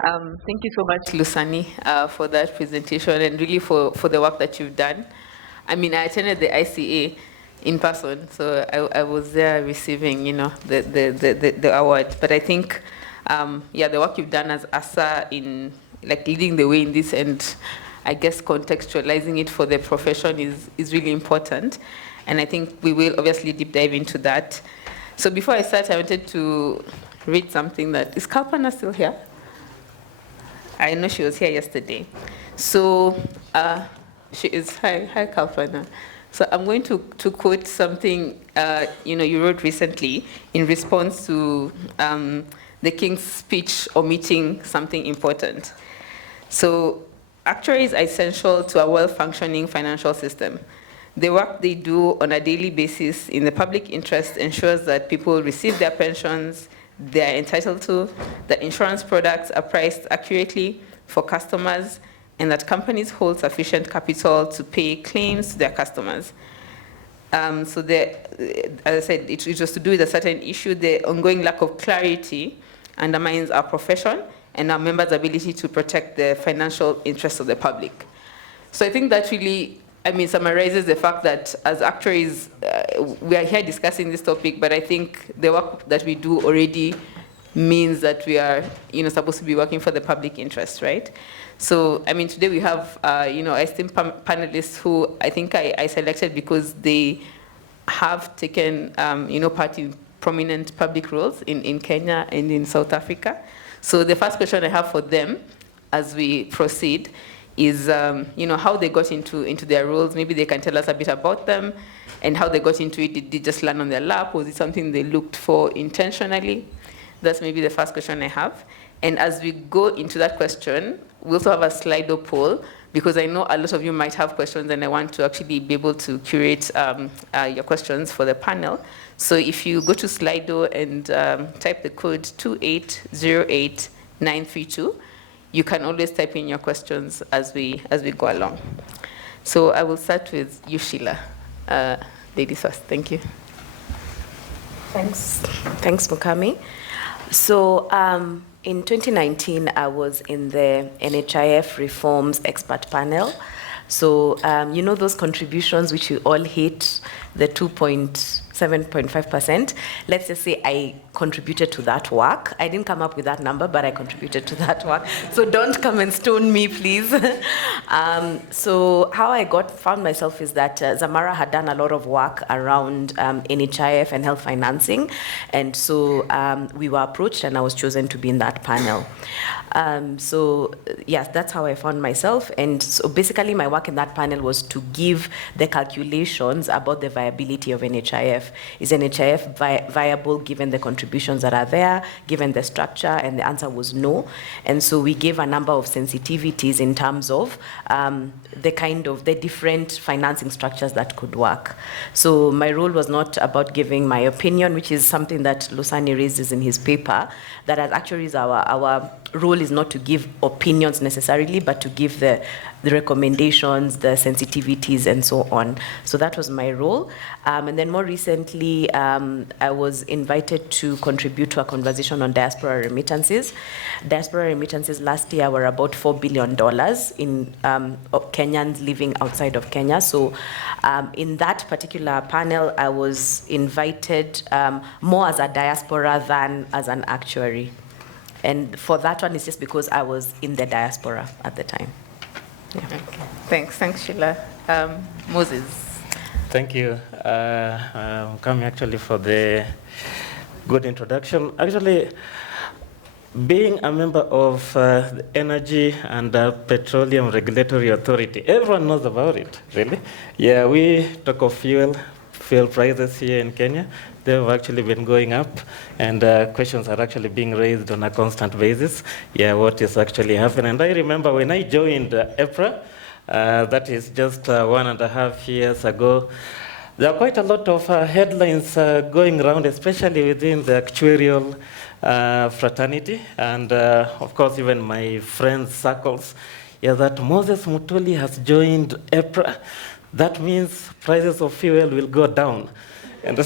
Thank you so much, Lusani, for that presentation and really for the work that you've done. I mean, I attended the ICA in person, so I was there receiving, the award. But I think, yeah, the work you've done as ASA in like leading the way in this, and I guess contextualizing it for the profession is really important. And I think we will obviously deep dive into that. So before I start, I wanted to read something that, is Kalpana still here? I know she was here yesterday. So she is, hi Kalpana. So I'm going to quote something you wrote recently in response to the King's speech omitting something important. So actuaries are essential to a well-functioning financial system. The work they do on a daily basis in the public interest ensures that people receive their pensions they are entitled to, that insurance products are priced accurately for customers, and that companies hold sufficient capital to pay claims to their customers. As I said, it was to do with a certain issue. The ongoing lack of clarity undermines our profession and our members' ability to protect the financial interests of the public. So I think that really, summarizes the fact that as actuaries, we are here discussing this topic, but I think the work that we do already means that we are, supposed to be working for the public interest, right? So, today we have, esteemed panelists who I think I selected because they have taken, part in prominent public roles in Kenya and in South Africa. So the first question I have for them as we proceed is, how they got into their roles. Maybe they can tell us a bit about them and how they got into it. Did they just land on their lap? Was it something they looked for intentionally? That's maybe the first question I have. And as we go into that question, we also have a Slido poll, because I know a lot of you might have questions and I want to actually be able to curate your questions for the panel. So if you go to Slido and type the code 2808932, you can always type in your questions as we go along. So I will start with you, Sheila. Ladies first, thank you. Thanks, Mukami. So in 2019, I was in the NHIF Reforms Expert Panel. So those contributions which you all hate, the 2.7.5%, let's just say I contributed to that work. I didn't come up with that number, but I contributed to that work. So don't come and stone me, please. So how I found myself is that Zamara had done a lot of work around NHIF and health financing. And so we were approached and I was chosen to be in that panel. So yes, that's how I found myself. And so basically my work in that panel was to give the calculations about the viability of NHIF. Is NHIF viable given the contributions that are there, given the structure? And the answer was no. And so we gave a number of sensitivities in terms of the different financing structures that could work. So my role was not about giving my opinion, which is something that Lusani raises in his paper, that as actuaries our role is not to give opinions necessarily, but to give the recommendations, the sensitivities, and so on. So that was my role. And then more recently, I was invited to contribute to a conversation on diaspora remittances. Diaspora remittances last year were about $4 billion in Kenyans living outside of Kenya. So in that particular panel, I was invited more as a diaspora than as an actuary. And for that one, it's just because I was in the diaspora at the time. Yeah. Okay. Thanks, Sheila. Moses. Thank you, Mukami, actually, for the good introduction. Actually, being a member of the Energy and Petroleum Regulatory Authority, everyone knows about it, really. Yeah, we talk of fuel prices here in Kenya. They've actually been going up, and questions are actually being raised on a constant basis. Yeah, what is actually happening? And I remember when I joined EPRA, that is just 1.5 years ago, there are quite a lot of headlines going around, especially within the actuarial fraternity, and of course even my friends' circles, that Moses Mutuli has joined EPRA. That means prices of fuel will go down. And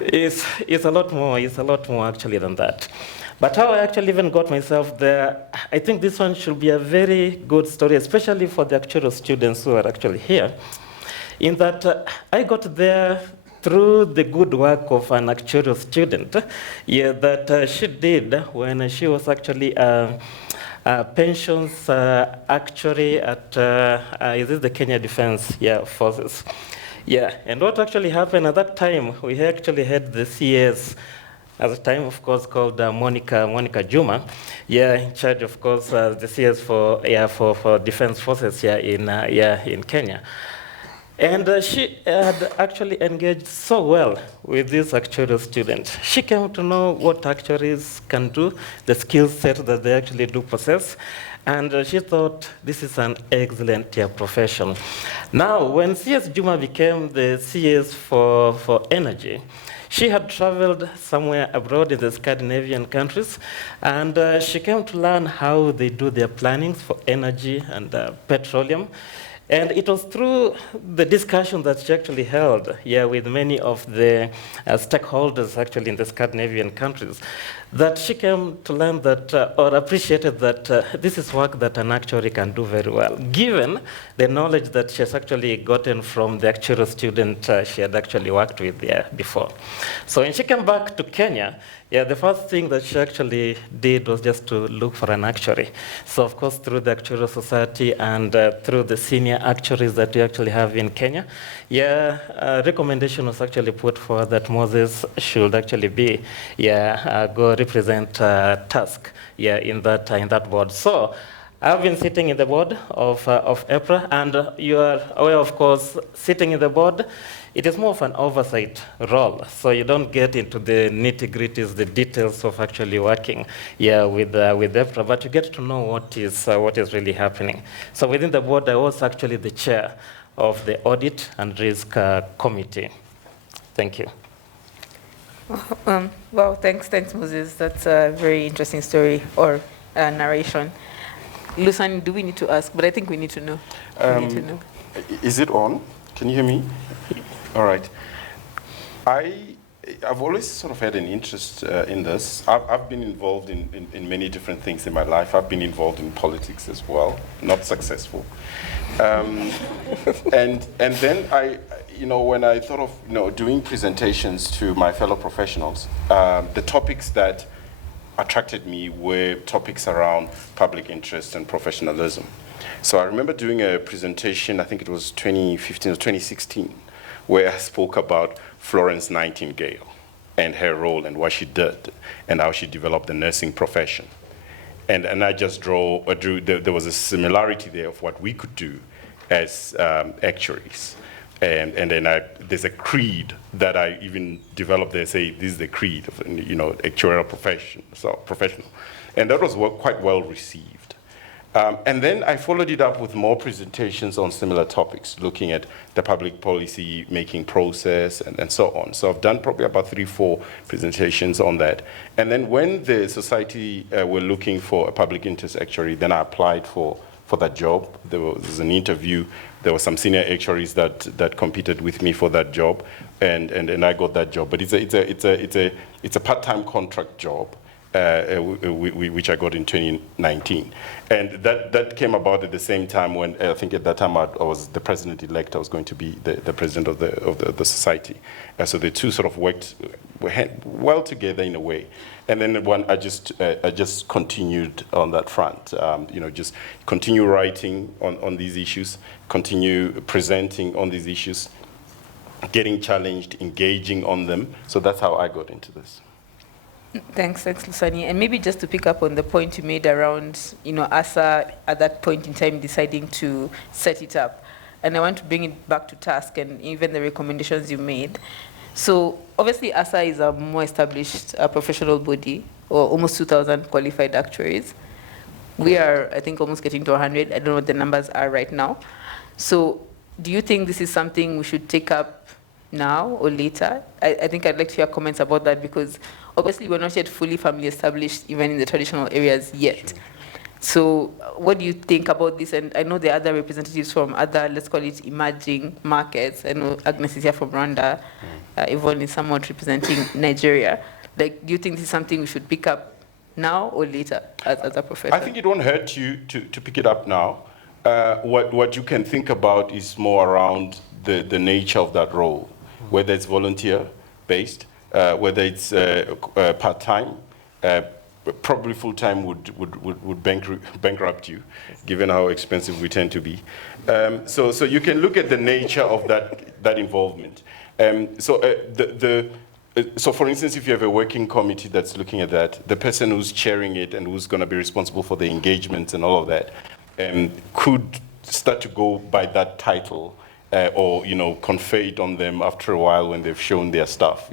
it's a lot more actually than that. But how I actually even got myself there I think this one should be a very good story, especially for the actuarial students who are actually here, in that I got there through the good work of an actuarial student that she did when she was actually pensions actuary at is this the Kenya Defense Forces. And what actually happened at that time, we actually had the CS at the time, of course, called Monica Juma, in charge, of course, the CS for Defense Forces in Kenya. And she had actually engaged so well with this actuarial student. She came to know what actuaries can do, the skill set that they actually do possess, and she thought this is an excellent profession. Now, when CS Juma became the CS for energy, she had traveled somewhere abroad in the Scandinavian countries, and she came to learn how they do their plannings for energy and petroleum. And it was through the discussion that she actually held with many of the stakeholders actually in the Scandinavian countries that she came to learn that, or appreciated that this is work that an actuary can do very well, given the knowledge that she has actually gotten from the actuarial student she had actually worked with before. So when she came back to Kenya, the first thing that she actually did was just to look for an actuary. So of course, through the Actuarial Society and through the senior actuaries that we actually have in Kenya, a recommendation was actually put forward that Moses should actually be, go represent task, in that board. So I've been sitting in the board of EPRA, and you are aware, of course, sitting in the board, it is more of an oversight role. So you don't get into the nitty-gritties, the details of actually working with EPRA, but you get to know what is really happening. So within the board, I was actually the chair of the Audit and Risk Committee. Thank you. Well, thanks, Moses. That's a very interesting story or narration. Lusani, do we need to ask? But I think we need to know. Is it on? Can you hear me? All right. I've always sort of had an interest in this. I've been involved in many different things in my life. I've been involved in politics as well, not successful. And then when I thought of doing presentations to my fellow professionals, the topics that attracted me were topics around public interest and professionalism. So I remember doing a presentation, I think it was 2015 or 2016, where I spoke about Florence Nightingale and her role and what she did and how she developed the nursing profession. And I just drew, there was a similarity there of what we could do as actuaries. And then there's a creed that I even developed there, say this is the creed of actuarial professional. And that was quite well received. And then I followed it up with more presentations on similar topics, looking at the public policy making process and so on. So I've done probably about 3-4 presentations on that. And then when the society were looking for a public interest actuary, then I applied for that job. There was an interview. There were some senior actuaries that competed with me for that job, and I got that job. But it's a part-time contract job, which I got in 2019, and that came about at the same time when I think at that time I was the president-elect. I was going to be the president of the society, so the two sort of worked well together in a way. And then I just continued on that front. Just continue writing on these issues, continue presenting on these issues, getting challenged, engaging on them. So that's how I got into this. Thanks, Lusani. And maybe just to pick up on the point you made around, ASA at that point in time deciding to set it up. And I want to bring it back to task and even the recommendations you made. So obviously ASA is a more established professional body, or almost 2,000 qualified actuaries. We are, I think, almost getting to 100. I don't know what the numbers are right now. So do you think this is something we should take up now or later? I think I'd like to hear comments about that, because obviously we're not yet fully family established even in the traditional areas yet. Sure. So what do you think about this? And I know there are other representatives from other, let's call it, emerging markets. I know Agnes is here from Rwanda. Yvonne is somewhat representing Nigeria. Do you think this is something we should pick up now or later as a profession? I think it won't hurt you to pick it up now. What you can think about is more around the nature of that role, whether it's volunteer-based, whether it's part-time, probably full-time would bankrupt you, given how expensive we tend to be. So you can look at the nature of that involvement. So for instance, if you have a working committee that's looking at that, the person who's chairing it and who's going to be responsible for the engagement and all of that could start to go by that title or, confer it on them after a while when they've shown their stuff,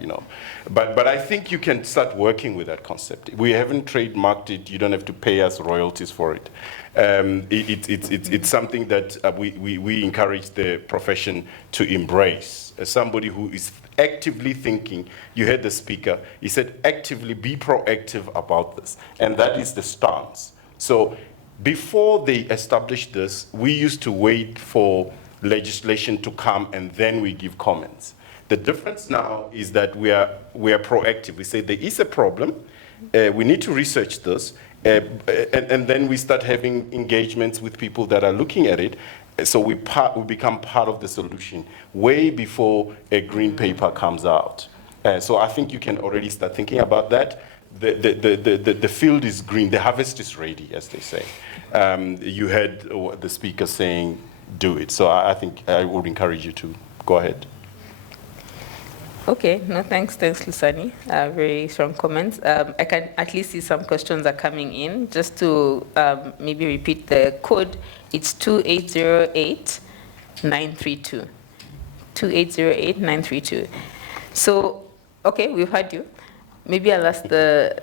But I think you can start working with that concept. We haven't trademarked it. You don't have to pay us royalties for it. It's something that we encourage the profession to embrace. As somebody who is actively thinking, you heard the speaker, he said actively be proactive about this. And that is the stance. So before they established this, we used to wait for legislation to come and then we give comments. The difference now is that we are proactive. We say there is a problem, we need to research this, and then we start having engagements with people that are looking at it. So we become part of the solution way before a green paper comes out. So I think you can already start thinking about that. The field is green, the harvest is ready, as they say. You heard the speaker saying, do it. So I think I would encourage you to go ahead. Okay, no, thanks, Lusani. Very strong comments. I can at least see some questions are coming in. Just to maybe repeat the code, it's 2808932. 2808932. So, okay, we've heard you. Maybe I'll ask the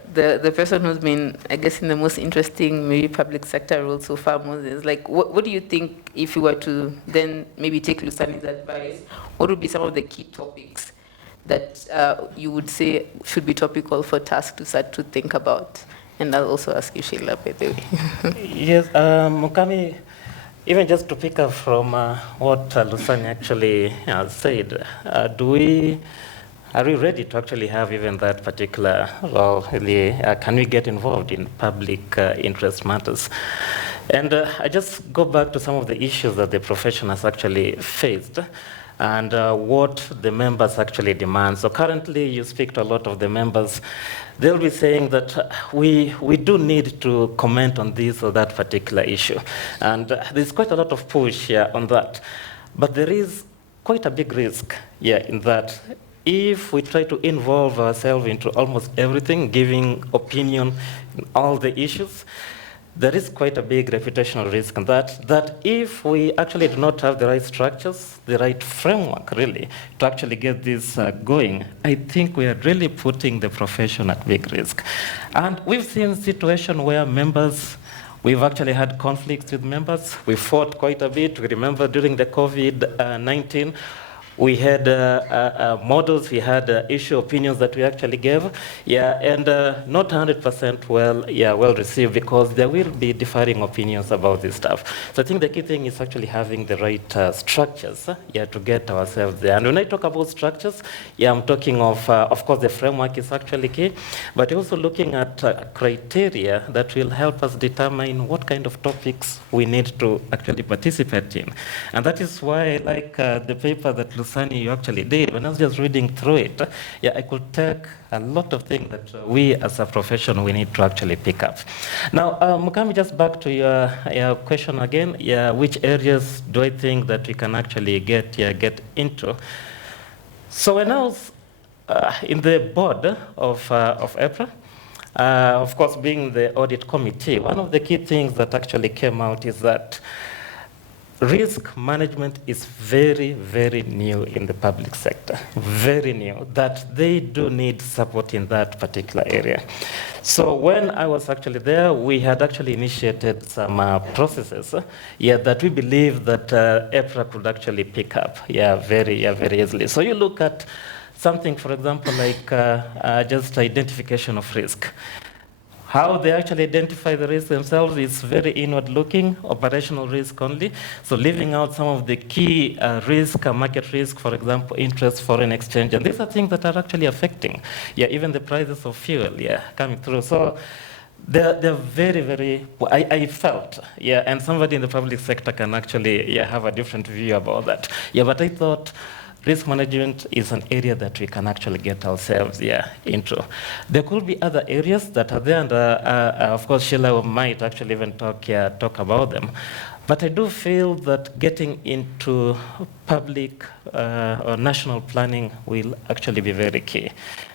person who's been, I guess, in the most interesting maybe public sector role so far, Moses. Like, what do you think, if you were to then maybe take Lusani's advice, what would be some of the key topics that you would say should be topical for task to start to think about? And I'll also ask you, Sheila, by the way. Yes, Mukami, even just to pick up from what Lusani actually said, are we ready to actually have even that particular role? Can we get involved in public interest matters? And I just go back to some of the issues that the profession has actually faced and what the members actually demand. So currently, you speak to a lot of the members, they'll be saying that we do need to comment on this or that particular issue. And there's quite a lot of push here on that. But there is quite a big risk in that if we try to involve ourselves into almost everything, giving opinion on all the issues, there is quite a big reputational risk in that if we actually do not have the right structures, the right framework, really, to actually get this going, I think we are really putting the profession at big risk. And we've seen situations where members, we've actually had conflicts with members. We fought quite a bit. We remember during the COVID-19, we had models, we had issue opinions that we actually gave, and not 100% well received because there will be differing opinions about this stuff. So I think the key thing is actually having the right structures, to get ourselves there. And when I talk about structures, I'm talking of course, the framework is actually key, but also looking at criteria that will help us determine what kind of topics we need to actually participate in. And that is why I like the paper that Lusani you actually did. When I was just reading through it, I could take a lot of things that we as a profession, we need to actually pick up. Now, Mukami, just back to your question again, which areas do I think that we can actually get into? So when I was in the board of EPRA, of course, being the audit committee, one of the key things that actually came out is that risk management is very, very new in the public sector, very new, that they do need support in that particular area. So when I was actually there, we had actually initiated some processes that we believe that EPRA could actually pick up very easily. So you look at something, for example, like just identification of risk. How they actually identify the risk themselves is very inward-looking, operational risk only. So leaving out some of the key risk, market risk, for example, interest, foreign exchange, and these are things that are actually affecting, even the prices of fuel, coming through. So they're very, very, I felt, yeah, and somebody in the public sector can actually, yeah, have a different view about that. Yeah, but I thought risk management is an area that we can actually get ourselves, yeah, into. There could be other areas that are there, and of course, Sheila might actually even talk about them. But I do feel that getting into public or national planning will actually be very key.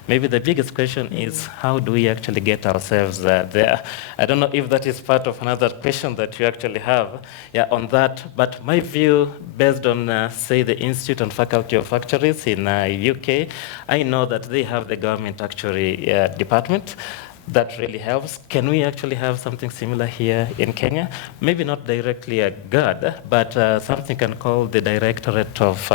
Maybe the biggest question is, how do we actually get ourselves there? I don't know if that is part of another question that you actually have on that, but my view, based on, say, the Institute and Faculty of Actuaries in UK, I know that they have the government actuary department. That really helps. Can we actually have something similar here in Kenya? Maybe not directly a GAD, but something can call the Directorate of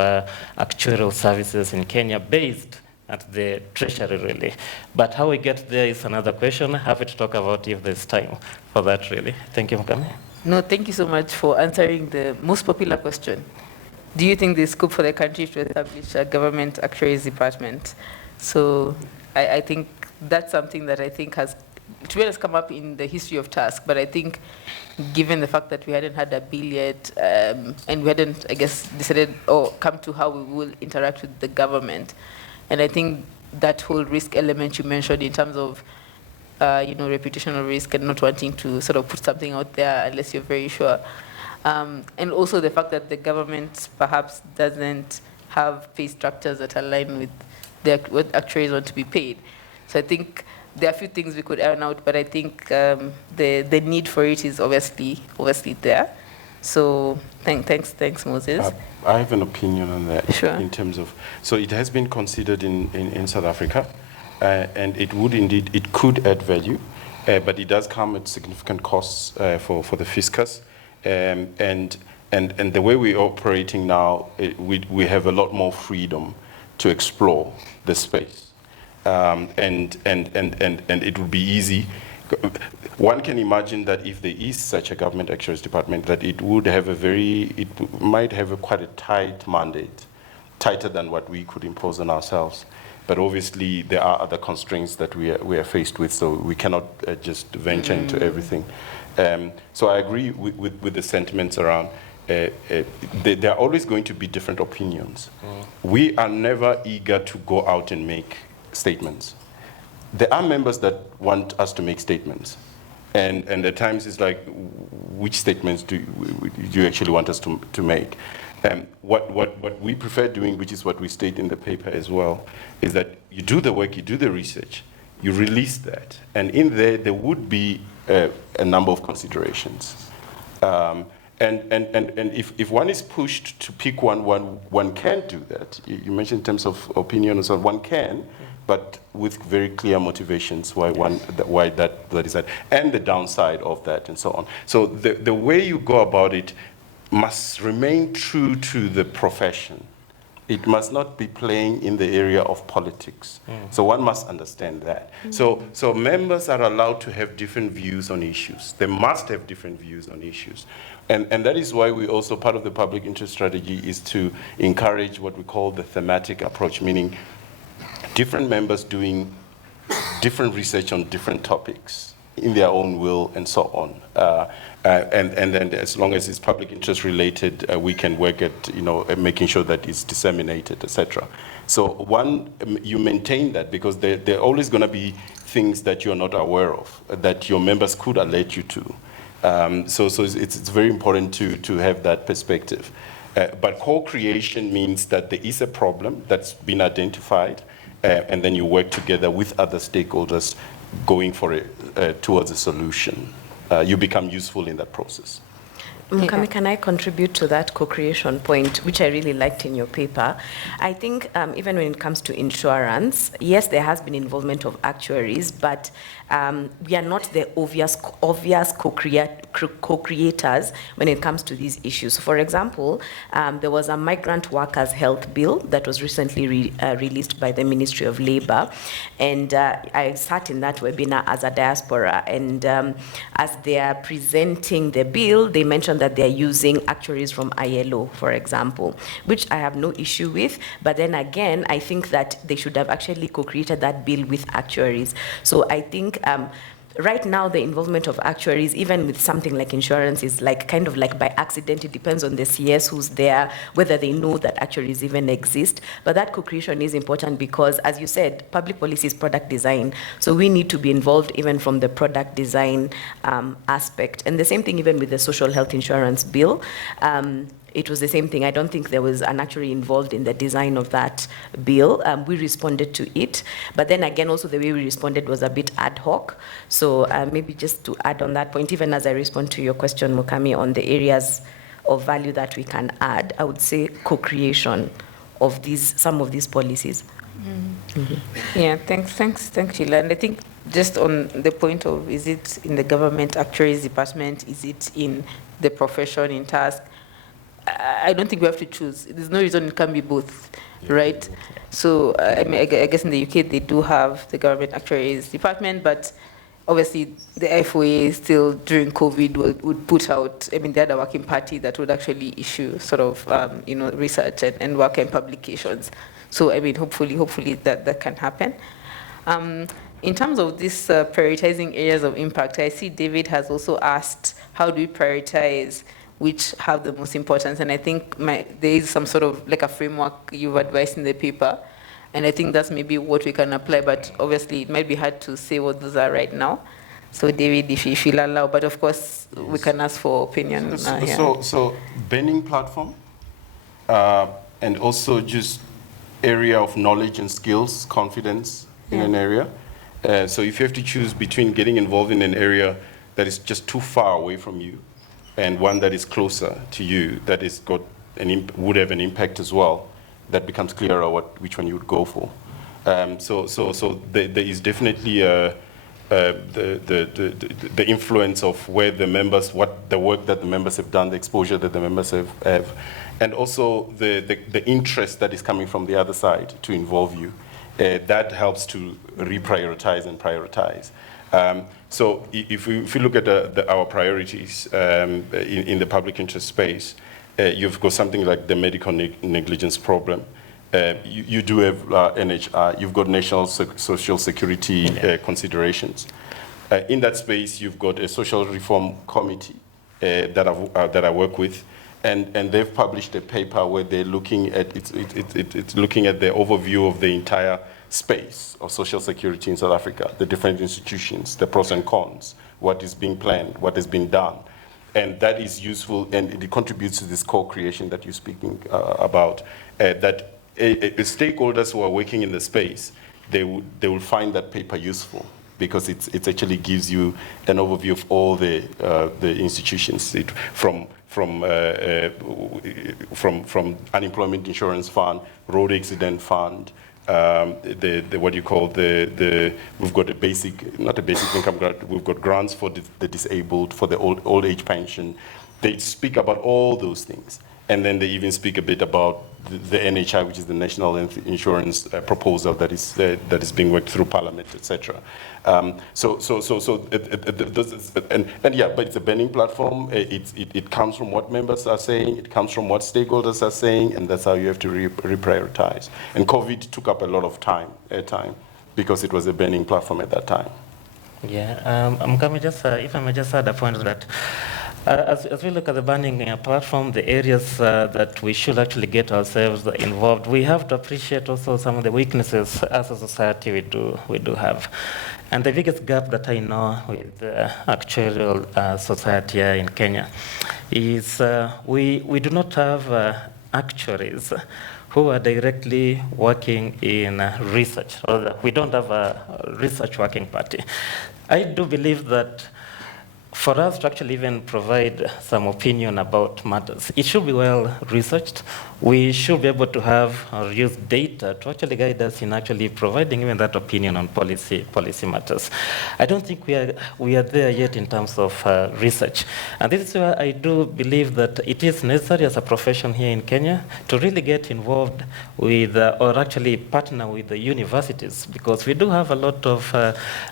Actuarial Services in Kenya, based at the Treasury, really. But how we get there is another question. Happy to talk about if there's time for that, really. Thank you, Mukami. No, thank you so much for answering the most popular question. Do you think there's scope for the country to establish a government actuaries department? So I think that's something that I think has, to be honest, come up in the history of task. But I think, given the fact that we hadn't had a bill yet, and we hadn't, I guess, decided or come to how we will interact with the government, and I think that whole risk element you mentioned in terms of, reputational risk and not wanting to sort of put something out there unless you're very sure, and also the fact that the government perhaps doesn't have pay structures that align with what actuaries want to be paid. So I think there are a few things we could iron out, but I think the need for it is obviously there. So thanks, Moses. I have an opinion on that. Sure. In terms of, so it has been considered in South Africa, and it could add value, but it does come at significant costs for the fiscus, and the way we're operating now, we have a lot more freedom to explore the space. And it would be easy. One can imagine that if there is such a government actuaries department, that it would have might have quite a tight mandate, tighter than what we could impose on ourselves. But obviously there are other constraints that we are faced with, so we cannot just venture into everything. So I agree with the sentiments around. There are always going to be different opinions. We are never eager to go out and make statements. There are members that want us to make statements, and at times it's like, which statements do you actually want us to make? What we prefer doing, which is what we state in the paper as well, is that you do the work, you do the research, you release that, and in there would be a number of considerations. And if one is pushed to pick one can do that. You mentioned in terms of opinion and so on, one can, but with very clear motivations why that is that, and the downside of that and so on. So the way you go about it must remain true to the profession. It must not be playing in the area of politics. So one must understand that. So members are allowed to have different views on issues. They must have different views on issues. And that is why we also, part of the public interest strategy is to encourage what we call the thematic approach, meaning different members doing different research on different topics in their own will and so on. And then as long as it's public interest related, we can work at making sure that it's disseminated, etc. So you maintain that, because there are always going to be things that you're not aware of, that your members could alert you to. So it's very important to have that perspective. But co-creation means that there is a problem that's been identified, and then you work together with other stakeholders going towards a solution. You become useful in that process. Mukami, can I contribute to that co-creation point, which I really liked in your paper? I think even when it comes to insurance, yes, there has been involvement of actuaries, but we are not the obvious co-creators when it comes to these issues. For example, there was a migrant workers' health bill that was recently released by the Ministry of Labor, and I sat in that webinar as a diaspora, and as they are presenting the bill, they mentioned that they're using actuaries from ILO, for example, which I have no issue with, but then again, I think that they should have actually co-created that bill with actuaries. So I think Right now, the involvement of actuaries, even with something like insurance, is like kind of like by accident. It depends on the CS who's there, whether they know that actuaries even exist. But that co-creation is important because, as you said, public policy is product design. So we need to be involved even from the product design aspect. And the same thing even with the social health insurance bill. It was the same thing. I don't think there was an actuary involved in the design of that bill. We responded to it. But then again, also the way we responded was a bit ad hoc. So maybe just to add on that point, even as I respond to your question, Mukami, on the areas of value that we can add, I would say co-creation of some of these policies. Yeah, thanks, Sheila. And I think just on the point of, is it in the government actuaries department, is it in the profession in task? I don't think we have to choose. There's no reason it can be both, right? So I mean, I guess in the UK they do have the government actuaries department, but obviously the FOA still during COVID would put out, I mean, they had a working party that would actually issue sort of, research and work and publications. So I mean, hopefully that can happen. In terms of this prioritizing areas of impact, I see David has also asked, how do we prioritize which have the most importance? And I think there is some sort of like a framework you've advised in the paper. And I think that's maybe what we can apply, but obviously it might be hard to say what those are right now. So David, if you'll allow, but of course we can ask for opinion. So banning platform, and also just area of knowledge and skills, confidence in an area. So if you have to choose between getting involved in an area that is just too far away from you, and one that is closer to you, that is would have an impact as well, that becomes clearer which one you would go for. So there is definitely the influence of where the members, what the work that the members have done, the exposure that the members have, and also the interest that is coming from the other side to involve you. That helps to reprioritize and prioritize. So if you look at our priorities in the public interest space, you've got something like the medical negligence problem. You do have NHI, you've got national social security considerations. In that space, you've got a social reform committee that I work with, and they've published a paper where they're looking at it's looking at the overview of the entire space of social security in South Africa, the different institutions, the pros and cons, what is being planned, what has been done. And that is useful, and it contributes to this co-creation that you're speaking about, that stakeholders who are working in the space, they will find that paper useful, because it actually gives you an overview of all the institutions, from unemployment insurance fund, road accident fund, what you call we've got not a basic income grant, we've got grants for the disabled, for the old age pension. They speak about all those things. And then they even speak a bit about the NHI, which is the National Insurance proposal that is being worked through Parliament, etc. But it's a banning platform. It comes from what members are saying. It comes from what stakeholders are saying, and that's how you have to reprioritize. And COVID took up a lot of airtime, because it was a banning platform at that time. Yeah, if I may just add a point that. As we look at the banning platform, the areas that we should actually get ourselves involved, we have to appreciate also some of the weaknesses as a society we do have. And the biggest gap that I know with the actual society here in Kenya is we do not have actuaries who are directly working in research, or we don't have a research working party. I do believe that for us to actually even provide some opinion about matters, it should be well researched. We should be able to have or use data to actually guide us in actually providing even that opinion on policy matters. I don't think we are there yet in terms of research. And this is where I do believe that it is necessary as a profession here in Kenya to really get involved with or actually partner with the universities, because we do have a lot of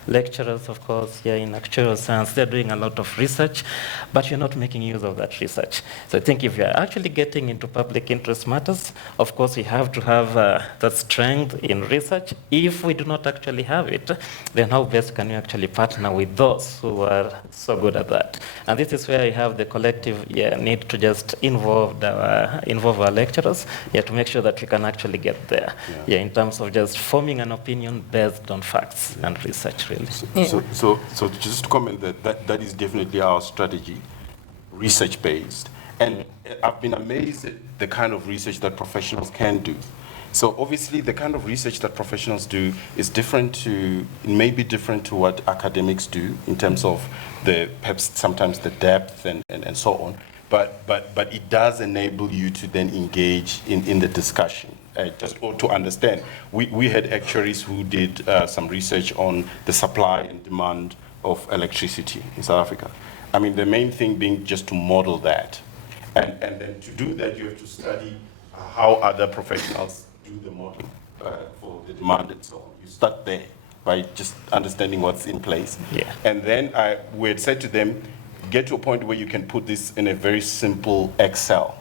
lecturers, of course, here in actuarial science. They're doing a lot lot of research, but you're not making use of that research. So I think if you're actually getting into public interest matters, of course, we have to have that strength in research. If we do not actually have it, then how best can you actually partner with those who are so good at that? And this is where you have the collective need to just involve our lecturers to make sure that we can actually get there in terms of just forming an opinion based on facts and research, really. So just to comment that is definitely our strategy, research-based. And I've been amazed at the kind of research that professionals can do. So obviously, the kind of research that professionals do is it may be different to what academics do in terms of perhaps sometimes the depth and so on. But it does enable you to then engage in the discussion. Just to understand, we had actuaries who did some research on the supply and demand of electricity in South Africa. I mean, the main thing being just to model that. And then to do that, you have to study how other professionals do the modeling for the demand and so on. You start there by just understanding what's in place. Yeah. And then we had said to them, get to a point where you can put this in a very simple Excel.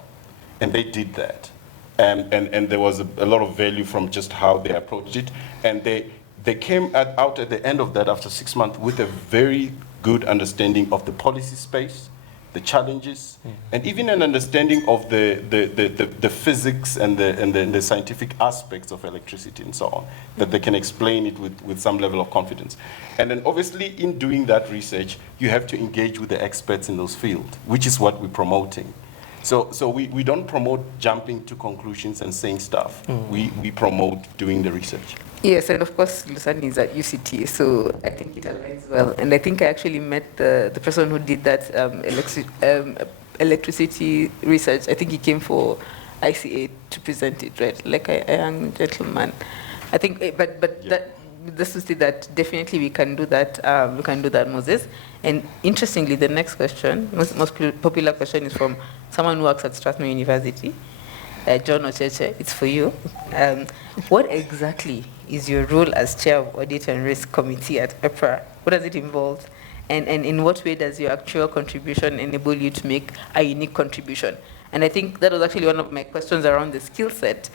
And they did that. And there was a lot of value from just how they approached it. And they came out at the end of that after 6 months with a very good understanding of the policy space, the challenges, and even an understanding of the physics and the scientific aspects of electricity and so on, that they can explain it with some level of confidence. And then obviously in doing that research, you have to engage with the experts in those fields, which is what we're promoting. So we don't promote jumping to conclusions and saying stuff. We promote doing the research. Yes, and of course, Lusani is at UCT, so I think it aligns well. And I think I actually met the person who did that electricity research. I think he came for ICA to present it, right? Like a young gentleman. I think, but this to say that definitely we can do that. We can do that, Moses. And interestingly, the next question, most popular question, is from someone who works at Strathmore University. John Ocheche, it's for you. What exactly is your role as chair of Audit and Risk Committee at EPRA? What does it involve? And in what way does your actual contribution enable you to make a unique contribution? And I think that was actually one of my questions around the skill set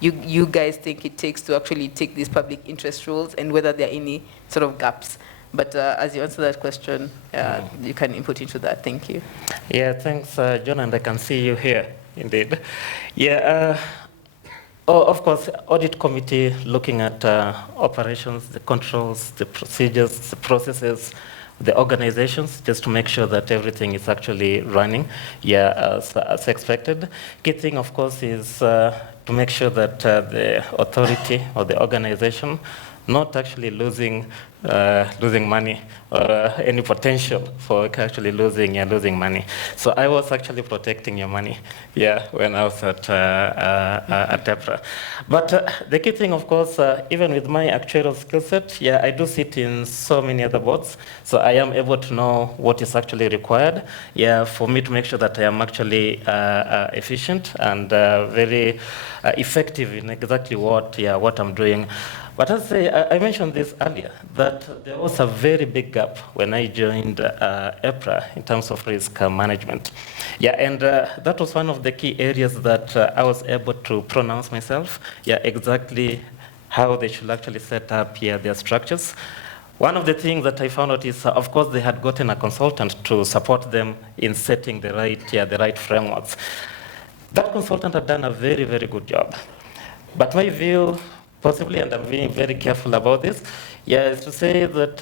you guys think it takes to actually take these public interest roles, and whether there are any sort of gaps. But as you answer that question, you can input into that. Thank you. Yeah, thanks, John, and I can see you here, indeed. Yeah, of course, audit committee looking at operations, the controls, the procedures, the processes, the organizations, just to make sure that everything is actually running, as expected. Key thing, of course, is to make sure that the authority or the organization not actually losing money or any potential for actually losing money. So I was actually protecting your money, when I was at EPRA. But the key thing, of course, even with my actuarial skill set, I do sit in so many other boards, so I am able to know what is actually required, for me to make sure that I am actually efficient and very effective in exactly what I'm doing. But as I mentioned this earlier, that there was a very big gap when I joined EPRA in terms of risk management. And that was one of the key areas that I was able to pronounce myself, exactly how they should actually set up their structures. One of the things that I found out is, of course, they had gotten a consultant to support them in setting the right frameworks. That consultant had done a very, very good job. But my view, possibly, and I'm being very careful about this, is to say that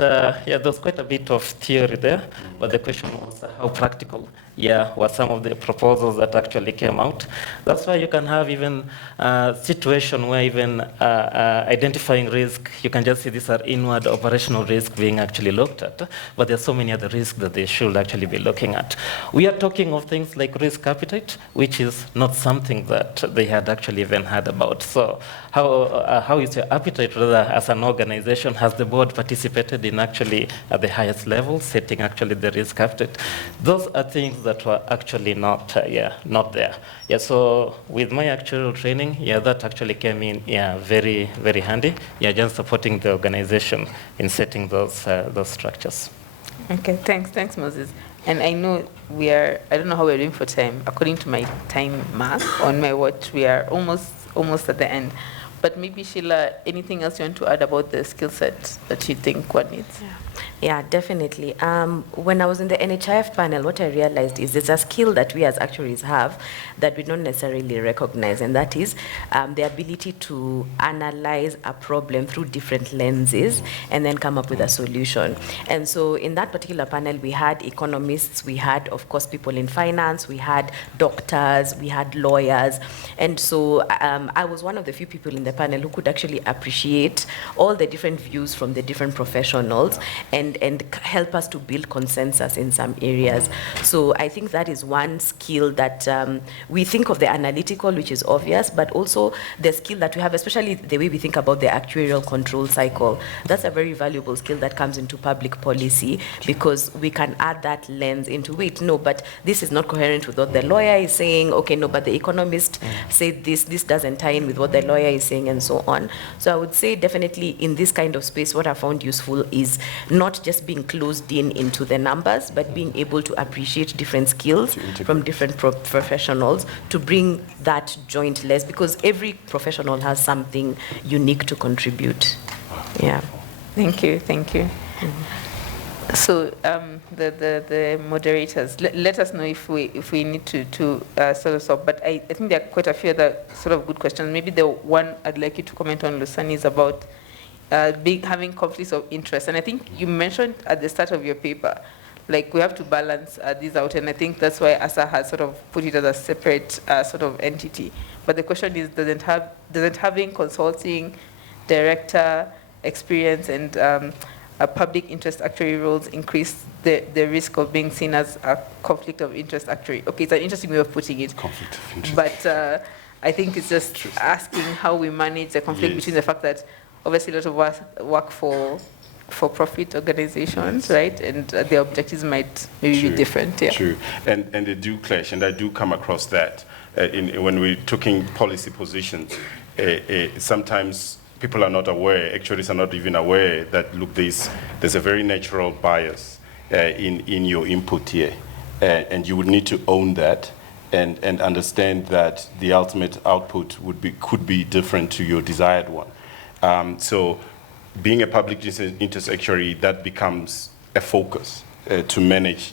there's quite a bit of theory there, but the question was how practical were some of the proposals that actually came out. That's why you can have even a situation where even identifying risk, you can just see these are inward operational risk being actually looked at, but there's so many other risks that they should actually be looking at. We are talking of things like risk appetite, which is not something that they had actually even heard about. So how is your appetite, rather, as an organization? Has the board participated in actually at the highest level, setting actually the risk appetite? Those are things that were actually not there. So with my actual training, that actually came in, very, very handy. Just supporting the organization in setting those structures. Okay, thanks, Moses. And I know I don't know how we're doing for time. According to my time mark on my watch, we are almost at the end. But maybe, Sheila, anything else you want to add about the skill set that you think one needs? Yeah, definitely. When I was in the NHIF panel, what I realized is there's a skill that we as actuaries have that we don't necessarily recognize, and that is the ability to analyze a problem through different lenses and then come up with a solution. And so in that particular panel, we had economists, we had, of course, people in finance, we had doctors, we had lawyers. And so I was one of the few people in the panel who could actually appreciate all the different views from the different professionals and help us to build consensus in some areas. So I think that is one skill that we think of the analytical, which is obvious, but also the skill that we have, especially the way we think about the actuarial control cycle. That's a very valuable skill that comes into public policy because we can add that lens into, wait, no, but this is not coherent with what the lawyer is saying. Okay, no, but the economist said this doesn't tie in with what the lawyer is saying, and so on. So I would say definitely in this kind of space, what I found useful is not just being closed in into the numbers, but being able to appreciate different skills from different professionals to bring that joint lens, because every professional has something unique to contribute. Yeah. Thank you. Mm-hmm. So the moderators, let us know if we need to sort of stop. But I think there are quite a few other sort of good questions. Maybe the one I'd like you to comment on, Lusani, is about having conflicts of interest. And I think you mentioned at the start of your paper, like we have to balance these out. And I think that's why ASA has sort of put it as a separate sort of entity. But the question is, doesn't having consulting, director experience and a public interest actuary roles increase the risk of being seen as a conflict of interest actuary? Okay, it's an interesting way of putting it. Conflict of interest. But I think it's just asking how we manage the conflict between the fact that obviously a lot of us work for profit organizations, right? And their objectives might maybe be different. Yeah. True. And they do clash, and I do come across that when we're taking policy positions. Sometimes people are not aware, actuaries are not even aware that, look, there's a very natural bias in your input here. And you would need to own that and understand that the ultimate output could be different to your desired one. So being a public interest actuary, that becomes a focus to manage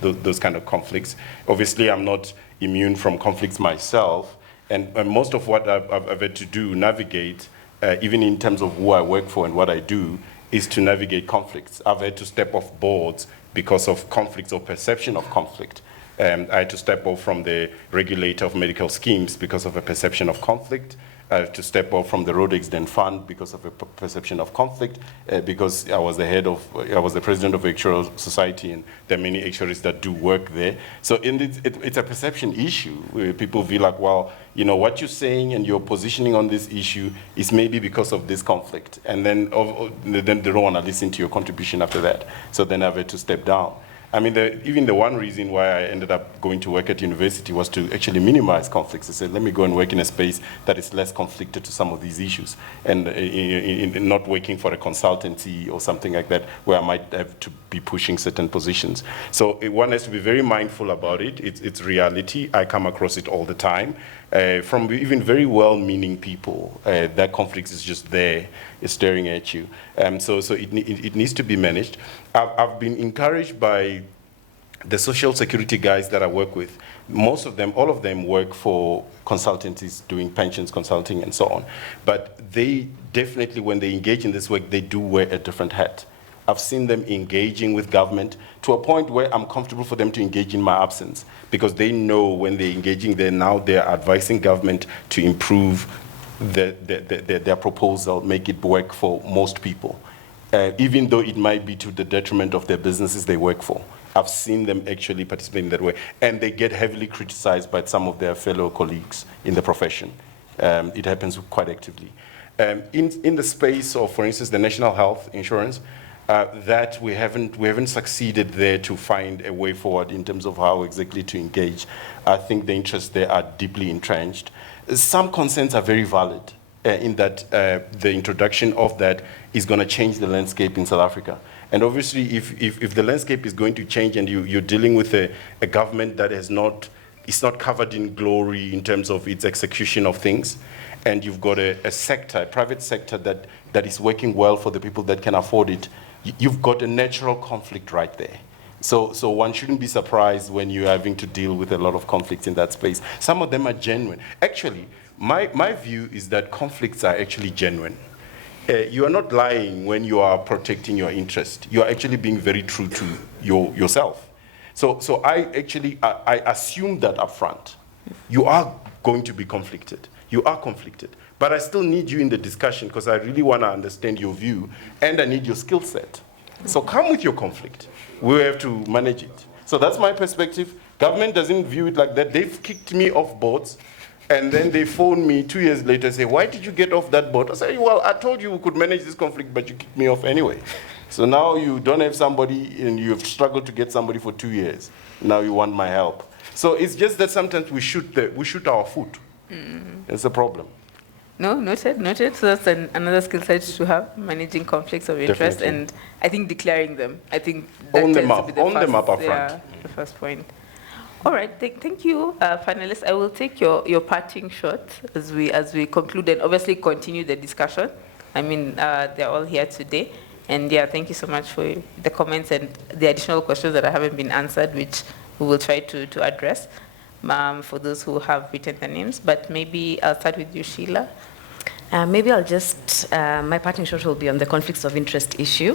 those kind of conflicts. Obviously, I'm not immune from conflicts myself, and most of what I've had to do, navigate, even in terms of who I work for and what I do, is to navigate conflicts. I've had to step off boards because of conflicts or perception of conflict. I had to step off from the regulator of medical schemes because of a perception of conflict. I have to step off from the Road Accident Fund because of a perception of conflict, because I was the president of Actuarial Society, and there are many actuaries that do work there. So it's a perception issue where people feel like, well, you know, what you're saying and your positioning on this issue is maybe because of this conflict. And then they don't want to listen to your contribution after that. So then I've had to step down. I mean, even the one reason why I ended up going to work at university was to actually minimize conflicts. I said, let me go and work in a space that is less conflicted to some of these issues, and in not working for a consultancy or something like that where I might have to be pushing certain positions. So one has to be very mindful about it. It's reality. I come across it all the time. From even very well-meaning people, that conflict is just there, it's staring at you. So it needs to be managed. I've been encouraged by the social security guys that I work with. Most of them, all of them work for consultancies doing pensions consulting and so on. But they definitely, when they engage in this work, they do wear a different hat. I've seen them engaging with government to a point where I'm comfortable for them to engage in my absence, because they know when they're engaging there, now they're advising government to improve their proposal, make it work for most people, even though it might be to the detriment of their businesses they work for. I've seen them actually participate in that way, and they get heavily criticized by some of their fellow colleagues in the profession. It happens quite actively. In the space of, for instance, the national health insurance, that we haven't succeeded there to find a way forward in terms of how exactly to engage. I think the interests there are deeply entrenched. Some concerns are very valid in that the introduction of that is going to change the landscape in South Africa. And obviously, if the landscape is going to change and you're dealing with a government that is not covered in glory in terms of its execution of things, and you've got a sector, a private sector that is working well for the people that can afford it, you've got a natural conflict right there. So one shouldn't be surprised when you're having to deal with a lot of conflicts in that space. Some of them are genuine. Actually, my view is that conflicts are actually genuine. You are not lying when you are protecting your interest. You are actually being very true to yourself. So I assume that up front. You are going to be conflicted. You are conflicted. But I still need you in the discussion because I really want to understand your view and I need your skill set. So come with your conflict. We have to manage it. So that's my perspective. Government doesn't view it like that. They've kicked me off boards, and then they phone me 2 years later and say, why did you get off that board? I say, well, I told you we could manage this conflict, but you kicked me off anyway. So now you don't have somebody, and you've struggled to get somebody for 2 years. Now you want my help. So it's just that sometimes we shoot our foot. It's a problem. No, noted. So that's another skill set to have, managing conflicts of interest, Definitely. and I think declaring them. I think that Own them tends to up. be the Own them up first- front. Yeah, the first point. All right, thank you, panelists. I will take your parting shot as we conclude and obviously continue the discussion. I mean, they're all here today, and yeah, thank you so much for the comments and the additional questions that haven't been answered, which we will try to address. For those who have written their names, but maybe I'll start with you, Sheila. Maybe I'll just, my parting shot will be on the conflicts of interest issue,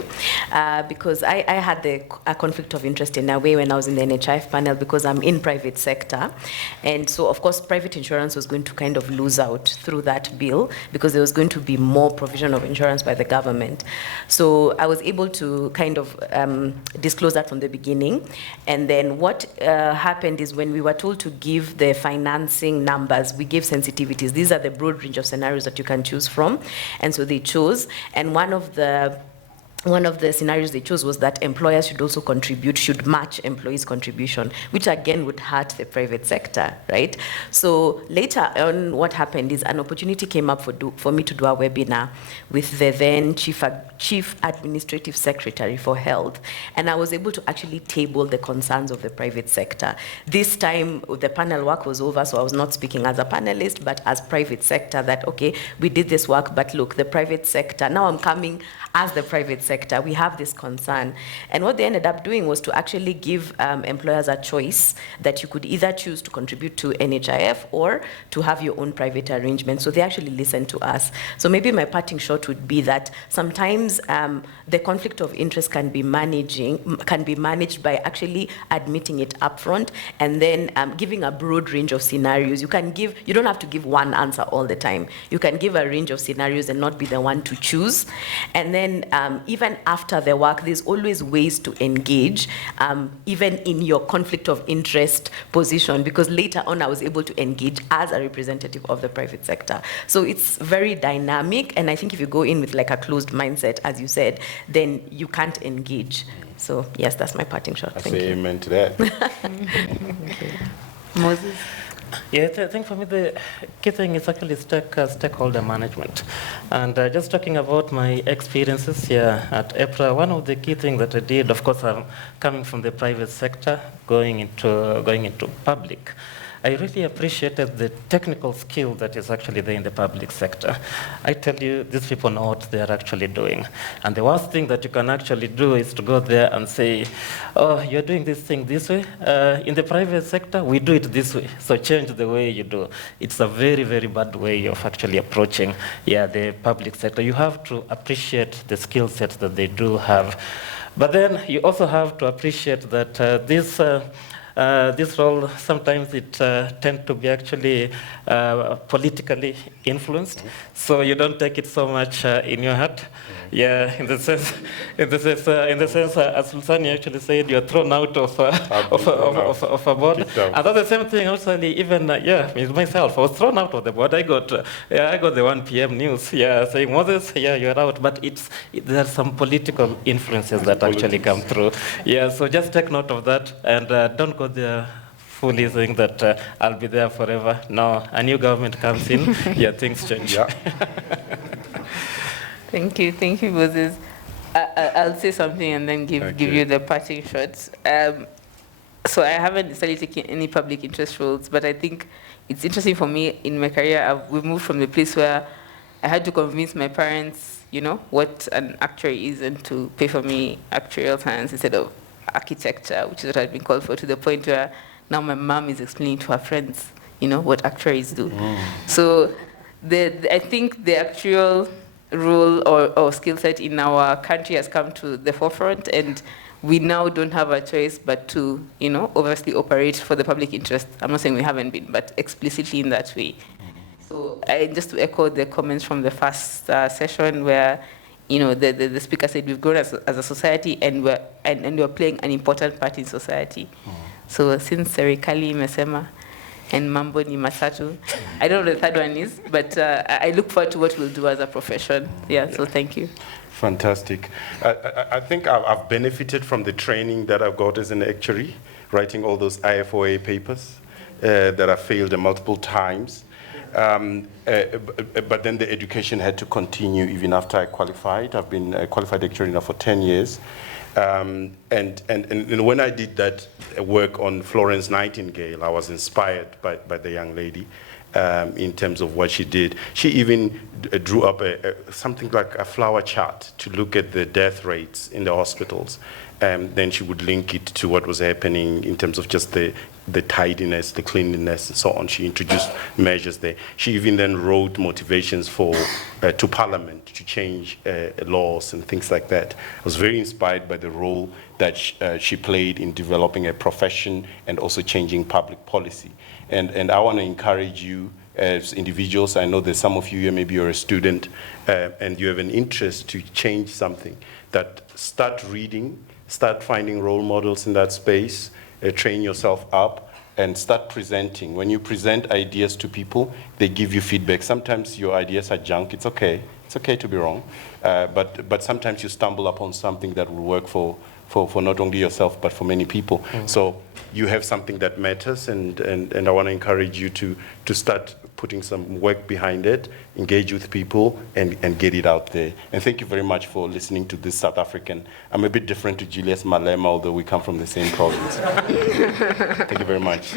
because I had a conflict of interest in a way when I was in the NHIF panel, because I'm in private sector. And so, of course, private insurance was going to kind of lose out through that bill, because there was going to be more provision of insurance by the government. So I was able to kind of disclose that from the beginning. And then what happened is when we were told to give the financing numbers, we gave sensitivities. These are the broad range of scenarios that you can choose from, and so they chose. And one of the scenarios they chose was that employers should also contribute, should match employees' contribution, which again would hurt the private sector, right? So later on, what happened is an opportunity came up for me to do a webinar with the then Chief Administrative Secretary for Health, and I was able to actually table the concerns of the private sector. This time, the panel work was over, so I was not speaking as a panelist, but as private sector, that, okay, we did this work, but look, the private sector, now I'm coming as the private sector, we have this concern. And what they ended up doing was to actually give employers a choice that you could either choose to contribute to NHIF or to have your own private arrangement. So they actually listened to us. So maybe my parting shot would be that sometimes the conflict of interest can be managed by actually admitting it upfront and then giving a broad range of scenarios. You don't have to give one answer all the time. You can give a range of scenarios and not be the one to choose. And then even after the work, there's always ways to engage, even in your conflict of interest position, because later on I was able to engage as a representative of the private sector. So it's very dynamic, and I think if you go in with like a closed mindset, as you said, then you can't engage. So yes, that's my parting shot. Thank you. I say amen to that. Moses. Yeah, I think for me the key thing is actually stakeholder management. And just talking about my experiences here at EPRA, one of the key things that I did, of course, I'm coming from the private sector, going into public. I really appreciated the technical skill that is actually there in the public sector. I tell you, these people know what they're actually doing. And the worst thing that you can actually do is to go there and say, oh, you're doing this thing this way. In the private sector, we do it this way. So change the way you do. It's a very, very bad way of actually approaching the public sector. You have to appreciate the skill set that they do have. But then you also have to appreciate that this role, sometimes it tends to be actually politically influenced, so you don't take it so much in your heart. Yeah, in the sense, as Lusani actually said, you're thrown out of a board. And that's the same thing. Also, even with myself, I was thrown out of the board. I got the 1 p.m. news, saying Moses, you're out. But there are some political influences that actually come through. Yeah, so just take note of that and don't go there fully saying that I'll be there forever. No, a new government comes in, things change. Yeah. Thank you, Moses. I'll say something and then give you the parting shots. So I haven't necessarily taken any public interest roles, but I think it's interesting for me in my career. We've moved from the place where I had to convince my parents, what an actuary is and to pay for me actuarial science instead of architecture, which is what I'd been called for, to the point where now my mom is explaining to her friends, what actuaries do. So I think the actuarial role or skill set in our country has come to the forefront, and we now don't have a choice but to, obviously operate for the public interest. I'm not saying we haven't been, but explicitly in that way. So just to echo the comments from the first session where, the speaker said we've grown as a society and we're playing an important part in society. So since Serikali imesema and mambo ni matatu, I don't know what the third one is, but I look forward to what we'll do as a profession. So thank you. Fantastic. I think I've benefited from the training that I've got as an actuary, writing all those IFOA papers that I failed multiple times. But then the education had to continue even after I qualified. I've been a qualified actuary now for 10 years. And when I did that work on Florence Nightingale, I was inspired by the young lady. In terms of what she did. She even drew up something like a flower chart to look at the death rates in the hospitals. Then she would link it to what was happening in terms of just the tidiness, the cleanliness, and so on. She introduced measures there. She even then wrote motivations to Parliament to change laws and things like that. I was very inspired by the role that she played in developing a profession and also changing public policy. And I want to encourage you as individuals. I know that some of you here, maybe you're a student and you have an interest to change something, that start reading, start finding role models in that space, train yourself up, and start presenting. When you present ideas to people, they give you feedback. Sometimes your ideas are junk. It's okay. It's okay to be wrong. But sometimes you stumble upon something that will work for not only yourself, but for many people. So you have something that matters, and I want to encourage you to start putting some work behind it, engage with people, and get it out there. And thank you very much for listening to this South African. I'm a bit different to Julius Malema, although we come from the same province. Thank you very much.